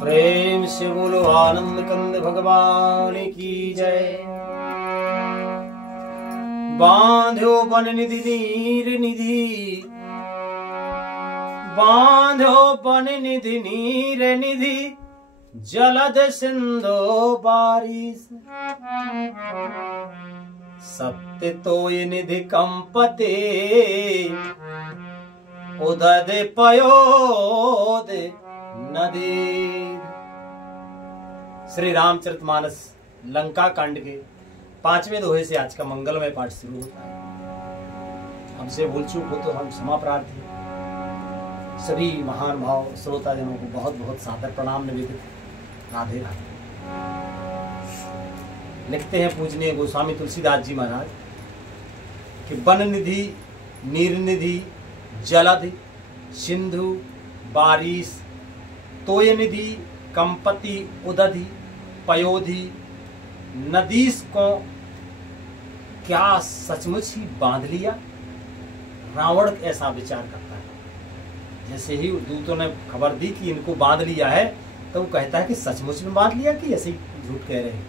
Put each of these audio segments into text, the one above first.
प्रेम से बोलो आनंद कंद भगवान की जय। बांधो बन निधि नीर निधि, बांधो बन निधि नीर निधि, जलद सिंधो बारिश। सत्य तो ये निधि कंपते, उदद पयोद नदी। श्री रामचरितमानस लंका कांड के 5वें दोहे से आज का मंगलमय पाठ शुरू होता है। हमसे भूल चूक हो तो हम क्षमा प्रार्थी। सभी महान भाव श्रोताजनों को बहुत बहुत सादर प्रणाम निवेदित। राधे राधे। लिखते हैं पूजनीय गोस्वामी तुलसीदास जी महाराज कि वन निधि नीर निधि, जलधि सिंधु बारिश, तोय निधि कंपति उदधि पयोधि नदीस को क्या सचमुच ही बांध लिया। रावण ऐसा विचार करता है। जैसे ही दूतों ने खबर दी कि इनको बांध लिया है तो वो कहता है कि सचमुच में बांध लिया कि ऐसे ही झूठ कह रहे हैं।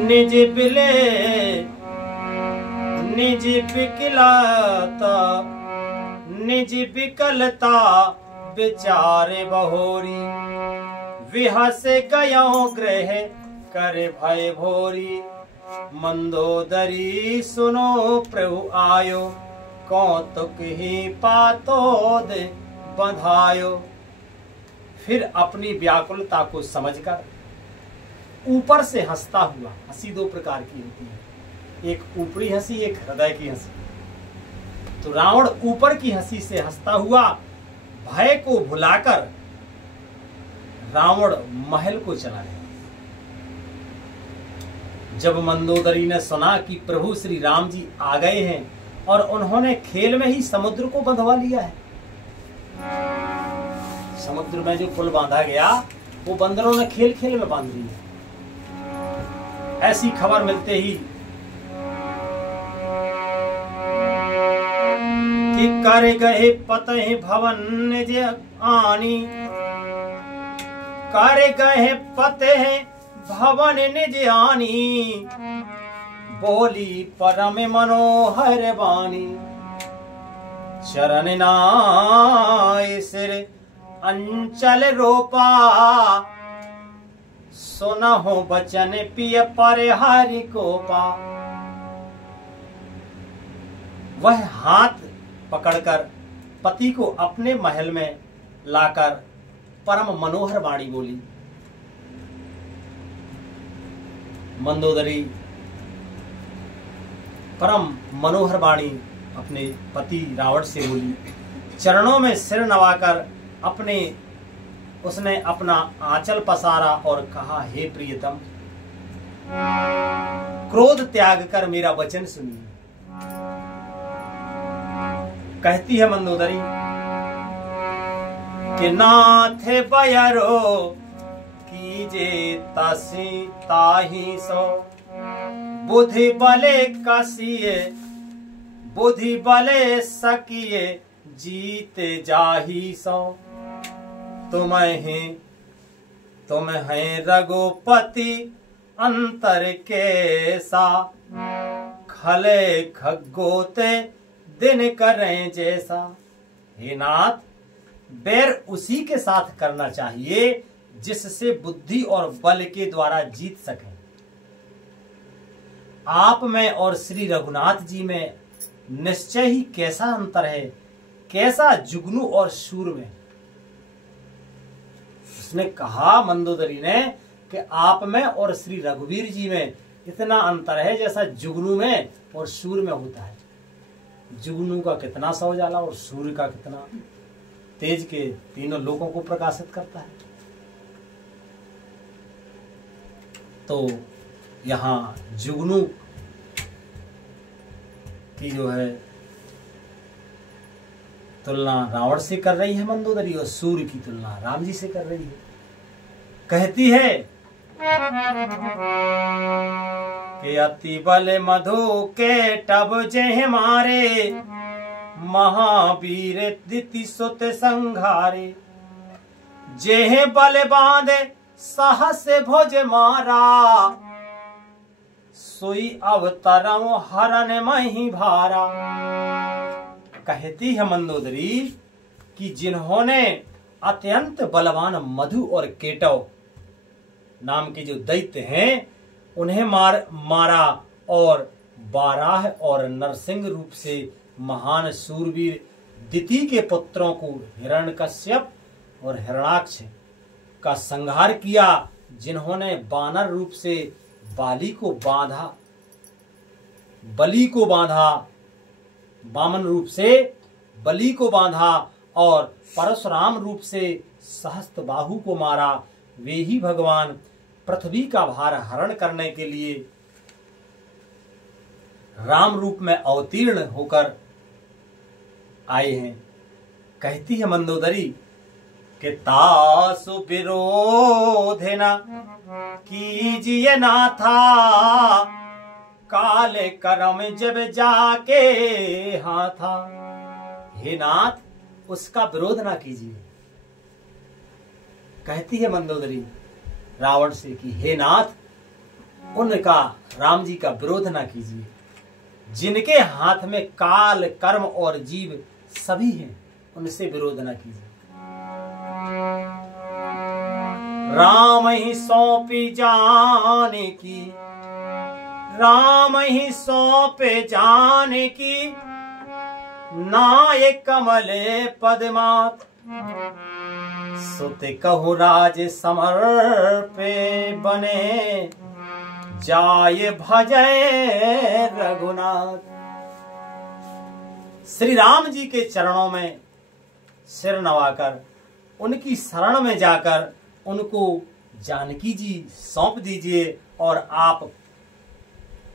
निज बिले निज बिकलता, निज बिकलता विचारे बहोरी। विहस गयो ग्रह करे भय भोरी। मंदोदरी सुनो प्रभु आयो, कौतुक ही पातोद बंधायो। फिर अपनी व्याकुलता को समझकर ऊपर से हंसता हुआ, हंसी दो प्रकार की होती है, एक ऊपरी हंसी, एक हृदय की हंसी। तो रावण ऊपर की हंसी से हंसता हुआ भय को भुलाकर रावण महल को चला गया। जब मंदोदरी ने सुना कि प्रभु श्री राम जी आ गए हैं और उन्होंने खेल में ही समुद्र को बंधवा लिया है। समुद्र में जो पुल बांधा गया वो बंदरों ने खेल खेल में बांध लिया। ऐसी खबर मिलते ही कि कर गए पते भवन निज आनी, कर गए पते भवन निज आनी। बोली परम मनोहर वाणी, चरण नाय सिर अंचल रोपा। सुनहो बचन पिय परिहारी को पा। वह हाथ पकड़कर पति को अपने महल में लाकर परम मनोहर वाणी बोली। मंदोदरी परम मनोहर वाणी अपने पति रावण से बोली। चरणों में सिर नवाकर उसने अपना आंचल पसारा और कहा, हे प्रियतम, क्रोध त्याग कर मेरा वचन सुनिए। कहती है मंदोदरी कि नाथ बयरो कीजे तासी ताही सो। बुद्धि बले कसिए, बुद्धि बले सकिए, जीते जाही सो। तुम हैं रघुपति अंतर के सा। खले खगोते दिन करें जैसा। हे नाथ, बैर उसी के साथ करना चाहिए जिससे बुद्धि और बल के द्वारा जीत सकें। आप में और श्री रघुनाथ जी में निश्चय ही कैसा अंतर है, कैसा जुगनू और शूर में। उसने कहा मंदोदरी ने कि आप में और श्री रघुवीर जी में इतना अंतर है जैसा जुगनू में और शूर में होता है। जुगनू का कितना सौजाला और सूर्य का कितना तेज के तीनों लोगों को प्रकाशित करता है। तो यहाँ जुगनू की जो है तुलना रावण से कर रही है मंदोदरी और सूर्य की तुलना राम जी से कर रही है। कहती है के अति बल मधु के टब जेह मारे, महावीर दिति सुत संघारे। जेह बल बांधे सहस भुज मारा, सोई अवतरम हरन मही भारा। कहती है मंदोदरी कि जिन्होंने अत्यंत बलवान मधु और केटव नाम के जो दैत्य हैं उन्हें मारा और बाराह और नरसिंह रूप से महान सूरवीर दिति के पुत्रों को हिरण्यकश्यप और हिरण्याक्ष का संहार किया, जिन्होंने बानर रूप से बलि को बांधा, वामन रूप से बलि को बांधा और परशुराम रूप से सहस्त्रबाहु को मारा। वे ही भगवान पृथ्वी का भार हरण करने के लिए राम रूप में अवतीर्ण होकर आए हैं। कहती है मंदोदरी कि तासु विरोध न कीजिए नाथा, काले करम जब जाके हाथा। हे नाथ उसका विरोध ना कीजिए। कहती है मंदोदरी रावण से कि हे नाथ उनका, राम जी का विरोध ना कीजिए, जिनके हाथ में काल कर्म और जीव सभी हैं, उनसे विरोध ना कीजिए। राम ही सौंपी जाने की, राम ही सौंपे जाने की, नाय कमले पदमात। सुते कहु राज समर्पे बने, जाय भजय रघुनाथ। श्री राम जी के चरणों में सिर नवाकर, उनकी शरण में जाकर उनको जानकी जी सौंप दीजिए और आप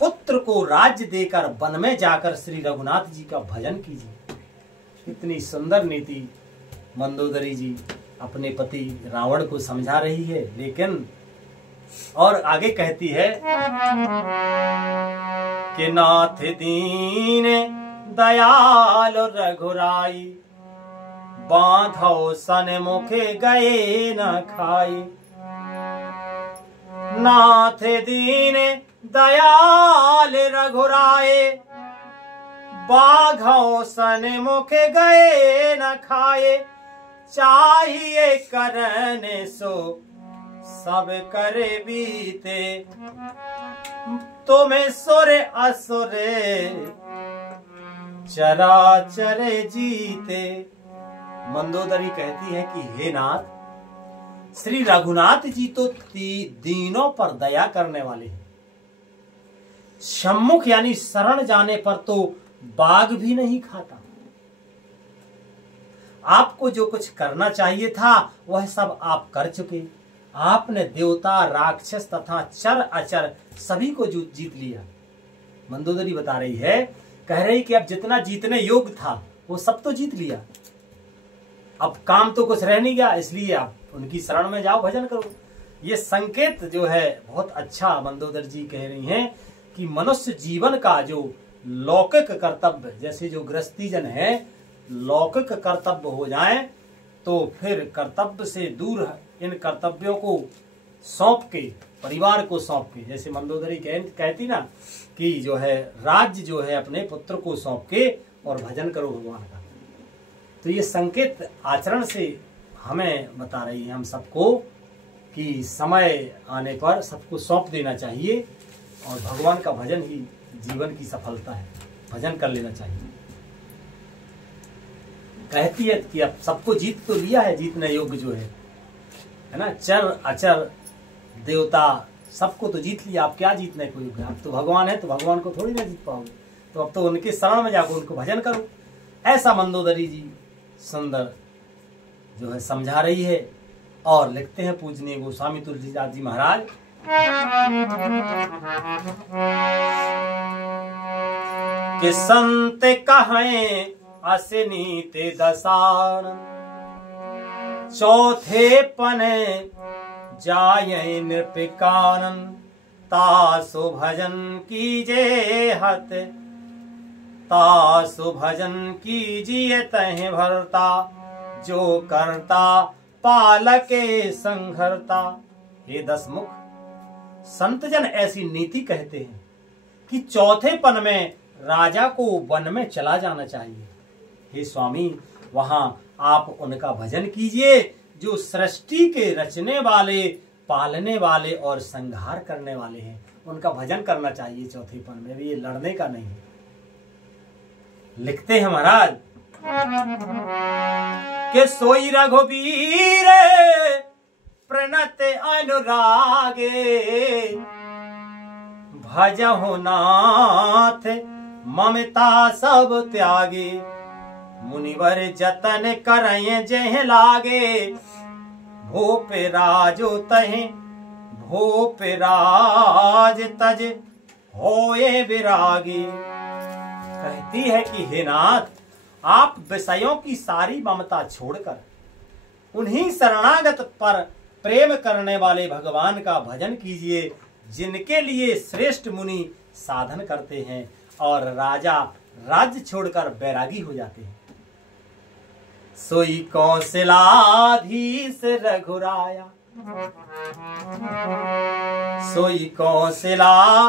पुत्र को राज्य देकर वन में जाकर श्री रघुनाथ जी का भजन कीजिए। इतनी सुंदर नीति मंदोदरी जी अपने पति रावण को समझा रही है। लेकिन और आगे कहती है कि नाथ दीन दयाल रघुराई, बांधो सन मुखे गए न खाई। नाथ दीन दयाल रघुराए, बाघों सन मुखे गए न खाए। चाहिए करने सो सब करे बीते, तुम्हें सुरे असुरे चराचर जीते। मंदोदरी कहती है कि हे नाथ, श्री रघुनाथ जी तो दीनों पर दया करने वाले हैं। सम्मुख यानी शरण जाने पर तो बाघ भी नहीं खाता। आपको जो कुछ करना चाहिए था वह सब आप कर चुके। आपने देवता, राक्षस तथा चर अचर सभी को जीत लिया। मंदोदरी बता रही है, कह रही कि अब जितना जीतने योग्य था वो सब तो जीत लिया, अब काम तो कुछ रह नहीं गया, इसलिए आप उनकी शरण में जाओ, भजन करो। ये संकेत जो है बहुत अच्छा मंदोदर जी कह रही हैं कि मनुष्य जीवन का जो लौकिक कर्तव्य, जैसे जो गृहस्थी जन है लौकिक कर्तव्य हो जाए तो फिर कर्तव्य से दूर इन कर्तव्यों को सौंप के, परिवार को सौंप के, जैसे मंदोदरी कहती ना कि जो है राज्य जो है अपने पुत्र को सौंप के और भजन करो भगवान का। तो ये संकेत आचरण से हमें बता रही है हम सबको कि समय आने पर सबको सौंप देना चाहिए और भगवान का भजन ही जीवन की सफलता है, भजन कर लेना चाहिए। कहती है कि अब सबको जीत तो लिया है, जीतने योग्य जो है ना, चर अचर देवता सबको तो जीत लिया, आप क्या जीतने को योग्य? अब तो भगवान है, तो भगवान को थोड़ी ना जीत पाओगे, तो अब तो उनके शरण में जाकर उनको भजन करो। ऐसा मंदोदरी जी सुंदर जो है समझा रही है। और लिखते हैं पूजनीय गोस्वामी तुलसीदास जी महाराज, कि संत कहें असनीते दसार, चौथे पने जाये नृपिकानन, तासु भजन कीजे हत, तासु भजन कीजिए तह भरता, जो करता पालके संघरता। हे दसमुख, संतजन ऐसी नीति कहते हैं कि चौथे पन में राजा को वन में चला जाना चाहिए। हे स्वामी, वहां आप उनका भजन कीजिए जो सृष्टि के रचने वाले, पालने वाले और संहार करने वाले हैं। उनका भजन करना चाहिए चौथे पन में, भी ये लड़ने का नहीं है। लिखते हैं महाराज के सोई रघुवीर प्रणत अनुरागे, भजहु नाथ ममता सब त्यागे, मुनिवर जतन करय जेह लागे, भूप राजो तहे भूप राज तज होए विरागी। कहती है कि हे नाथ, आप विषयों की सारी ममता छोड़कर उन्हीं शरणागत पर प्रेम करने वाले भगवान का भजन कीजिए, जिनके लिए श्रेष्ठ मुनि साधन करते हैं और राजा राज्य छोड़कर बैरागी हो जाते हैं। सोई कौशलाधीश रघुराया, सोई कौशलाधीश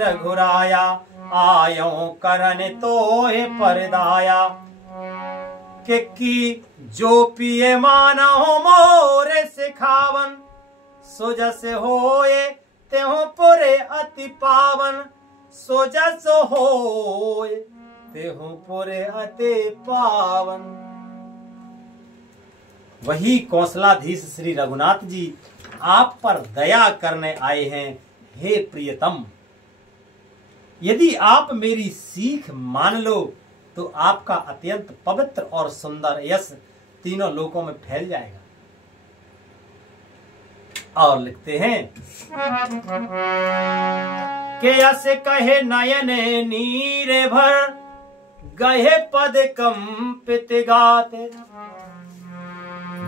रघुराया, आयो करन तोहे परदाया, कि जो पिए मानो मोरे सिखावन, सोजस होए त्यों पुरे अति पावन, सोजस होए त्यों पुरे अति पावन। वही कौशलाधीश श्री रघुनाथ जी आप पर दया करने आए हैं। हे प्रियतम, यदि आप मेरी सीख मान लो तो आपका अत्यंत पवित्र और सुंदर यश तीनों लोकों में फैल जाएगा। और लिखते हैं कि यश कहे नयन नीर भर, गहे पद कंपित गाते,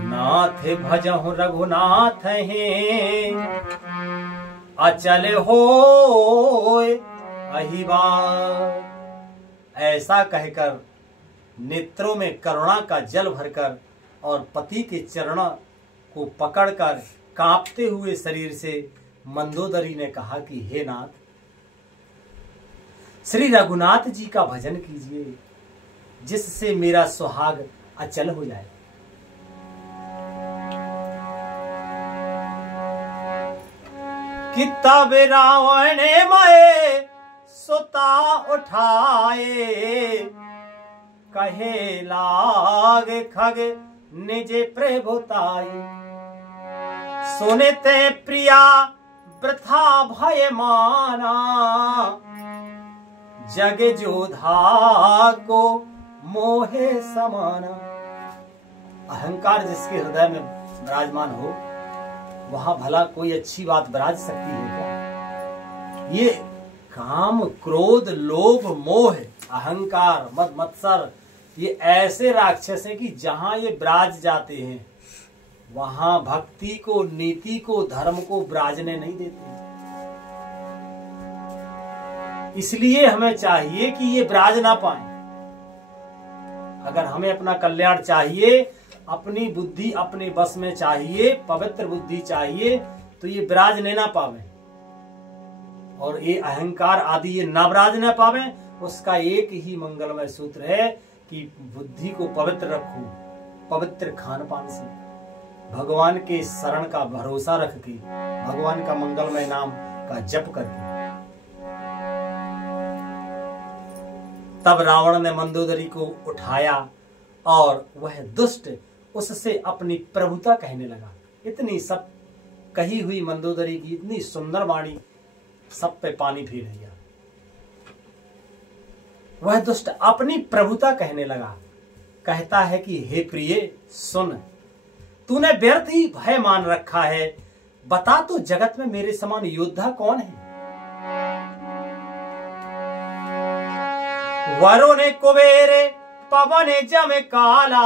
नाथ भजहु रघुनाथ हैं, अचल होय अहिबार। ऐसा कहकर नेत्रों में करुणा का जल भरकर और पति के चरणों को पकड़कर कांपते हुए शरीर से मंदोदरी ने कहा कि हे नाथ, श्री रघुनाथ जी का भजन कीजिए, जिससे मेरा सुहाग अचल हो जाए। कि तब रावण मए सुता उठाए, कहे लाग खग निज प्रभुताई, सुनते प्रिया वृथा भय माना, जग जोधा को मोहे समाना। अहंकार जिसके हृदय में विराजमान हो, वहां भला कोई अच्छी बात विराज सकती है क्या? ये काम, क्रोध, लोभ, मोह, अहंकार, मद मत्सर, ये ऐसे राक्षस हैं कि जहां ये विराज जाते हैं वहां भक्ति को, नीति को, धर्म को विराजने नहीं देते। इसलिए हमें चाहिए कि ये विराज ना पाए। अगर हमें अपना कल्याण चाहिए, अपनी बुद्धि अपने बस में चाहिए, पवित्र बुद्धि चाहिए, तो ये विराजने ना पावे और ये अहंकार आदि ये ना विराजने पावे। उसका एक ही मंगलमय सूत्र है कि बुद्धि को पवित्र रखो, पवित्र खान पान से, भगवान के शरण का भरोसा रख के, भगवान का मंगलमय नाम का जप करके। तब रावण ने मंदोदरी को उठाया और वह दुष्ट उससे अपनी प्रभुता कहने लगा। इतनी सब कही हुई मंदोदरी की इतनी सुंदर वाणी सब पे पानी फिर गया। वह दुष्ट अपनी प्रभुता कहने लगा। कहता है कि हे प्रिय सुन, तूने व्यर्थ ही भय मान रखा है। बता तो जगत में मेरे समान योद्धा कौन है? वरुण कुबेर पवन जम काला,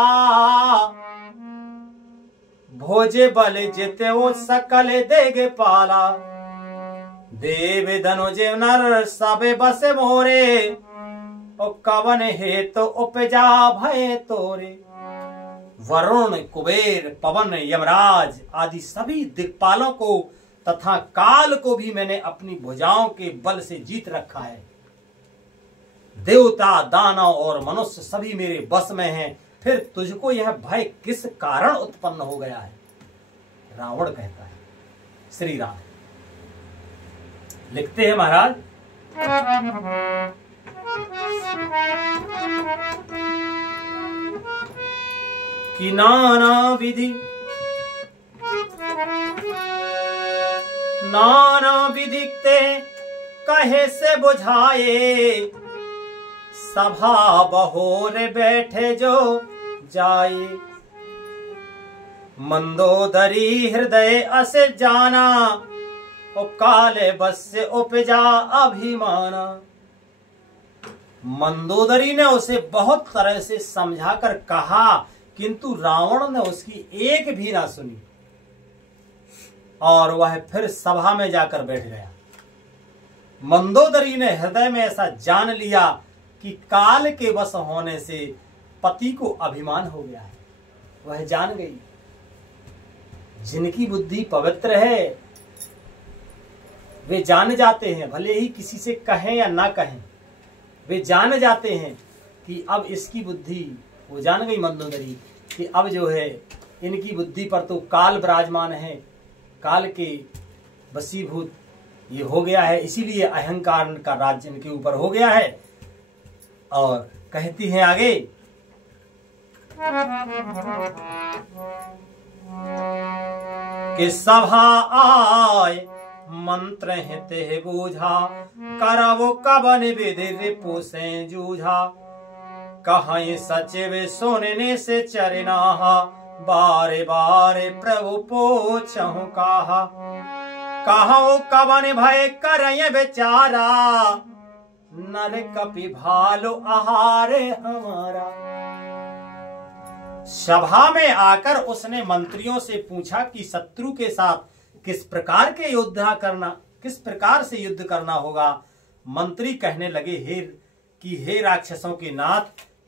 भोजे बल जिते वो सकल देग पाला। देव धनुज नर सब बस मोरे, ओ कवन हे तो उपजा भय तोरे। वरुण कुबेर पवन यमराज आदि सभी दिक्पालों को तथा काल को भी मैंने अपनी भुजाओं के बल से जीत रखा है। देवता दानव और मनुष्य सभी मेरे बस में हैं, फिर तुझको यह भय किस कारण उत्पन्न हो गया है? रावण कहता है। श्री राम लिखते हैं महाराज, कि नाना विधि ते कहे से बुझाए, सभा बहोर बैठे जो जाए। मंदोदरी हृदय असे जाना, ओ काले बस से उपजा अभिमाना। मंदोदरी ने उसे बहुत तरह से समझाकर कहा, किंतु रावण ने उसकी एक भी ना सुनी और वह फिर सभा में जाकर बैठ गया। मंदोदरी ने हृदय में ऐसा जान लिया कि काल के वश होने से पति को अभिमान हो गया है। वह जान गई, जिनकी बुद्धि पवित्र है वे जान जाते हैं, भले ही किसी से कहें या ना कहें, वे जान जाते हैं कि अब इसकी बुद्धि, वो जान गई मंदोदरी कि अब जो है इनकी बुद्धि पर तो काल विराजमान है, काल के वशीभूत ये हो गया है, इसीलिए अहंकार का राज्य इनके ऊपर हो गया है। और कहती हैं आगे, कि सभा आय मंत्र हिते बूझा, करवो कबन विधि रिपु से जूझा। कहीं सचिव सुनने से चरनाहा, बारे बारे प्रभु पोछहु कहा। कहो कबन भय करय बेचारा, नर कपि भालो आहारे हमारा। सभा में आकर उसने मंत्रियों से पूछा कि शत्रु के साथ किस प्रकार से युद्ध करना होगा। मंत्री कहने लगे, हे राक्षसों के नाथ,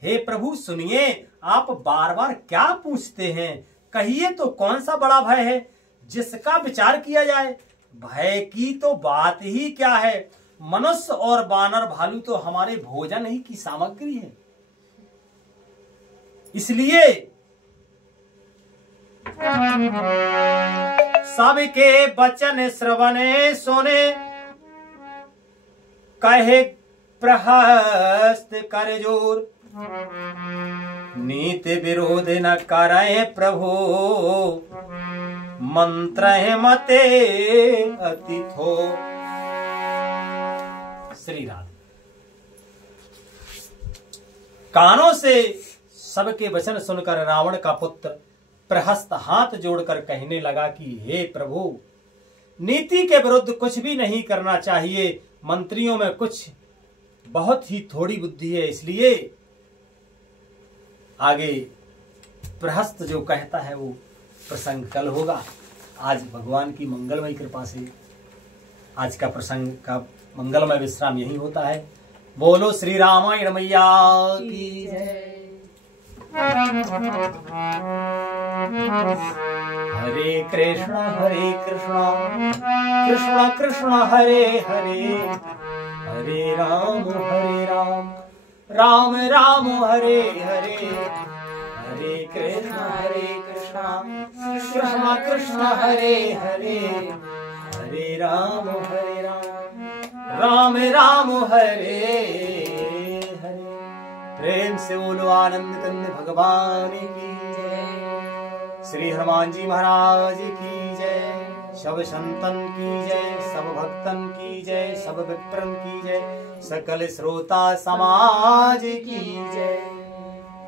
हे प्रभु सुनिए, आप बार बार क्या पूछते हैं? कहिए तो कौन सा बड़ा भय है जिसका विचार किया जाए? भय की तो बात ही क्या है, मनुष्य और बानर भालू तो हमारे भोजन ही की सामग्री है। इसलिए सबके वचन श्रवणे सुने, कहे प्रहस्त कर जोर। नीति विरोध न करे प्रभु, मंत्र मते अतिथो। श्री राम कानों से सबके वचन सुनकर रावण का पुत्र प्रहस्त हाथ जोड़कर कहने लगा कि हे प्रभु, नीति के विरुद्ध कुछ भी नहीं करना चाहिए। मंत्रियों में कुछ बहुत ही थोड़ी बुद्धि है, इसलिए आगे प्रहस्त जो कहता है वो प्रसंग कल होगा। आज भगवान की मंगलमय कृपा से आज का प्रसंग का मंगलमय विश्राम यही होता है। बोलो श्री रामायण मैया की जय। हरे कृष्ण कृष्ण कृष्ण हरे हरे, हरे राम राम राम हरे हरे, हरे कृष्ण कृष्ण कृष्ण हरे हरे, हरे राम राम राम हरे हरे। प्रेम से बोलो आनंद कंद भगवान की जय। श्री हनुमान जी महाराज की जय। सब संतन की जय, सब भक्तन की जय, सब विप्रन की जय, सकल श्रोता समाज की जय।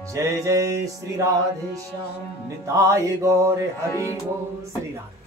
जय जय श्री राधे श्याम, निताय गौर हरि बोल। श्री राधे।